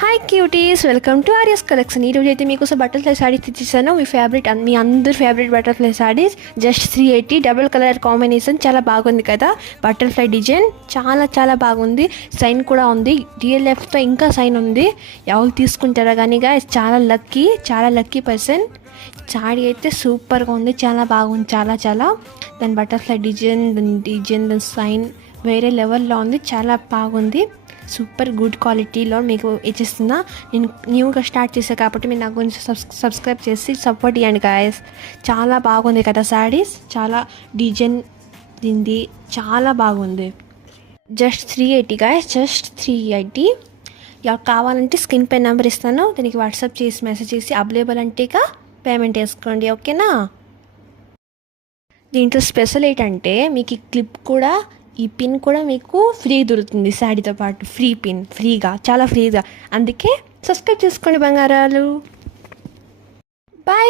Hi cuties, welcome to Aryas collection. ఈరోజు అయితే మీకోసం బటర్ఫ్లై శారీస్ తెచ్చేసాను. మీ అందరి favourite butterfly sarees. Just 380 double colour combination. చాలా బాగుంది కదా. బటర్ఫ్లై డిజైన్ చాలా చాలా బాగుంది. సైన్ కూడా ఉంది, DLFతో ఇంకా సైన్ ఉంది. ఎవరు తీసుకుంటారా కానీ చాలా లక్కీ పర్సన్. శారీ అయితే సూపర్గా ఉంది, చాలా బాగుంది. చాలా దాని బటర్ఫ్లై డిజైన్ దాని సైన్ వేరే లెవెల్లో ఉంది. చాలా బాగుంది. సూపర్ గుడ్ క్వాలిటీలో మీకు ఇచ్చేస్తున్నా. నేను న్యూగా స్టార్ట్ చేశాను కాబట్టి మీరు నా గురించి సబ్స్క్రైబ్ చేసి సపోర్ట్ ఇవ్వండి గాయస్. చాలా బాగుంది కదా శారీస్. చాలా డిజైన్ దీనిది చాలా బాగుంది. Just 380 guys, just 380. ఎవరు కావాలంటే స్క్రీన్ పై నెంబర్ ఇస్తాను, దానికి వాట్సాప్ చేసి మెసేజ్ చేసి అవైలబుల్ అంటే పేమెంట్ వేసుకోండి, ఓకేనా. దీంట్లో స్పెషల్ ఏంటంటే మీకు ఈ క్లిప్ కూడా, ఈ పిన్ కూడా మీకు ఫ్రీ దొరుకుతుంది శారీతో పాటు. ఫ్రీ పిన్, చాలా ఫ్రీగా. అందుకే సబ్స్క్రైబ్ చేసుకోండి బంగారాలు. బాయ్.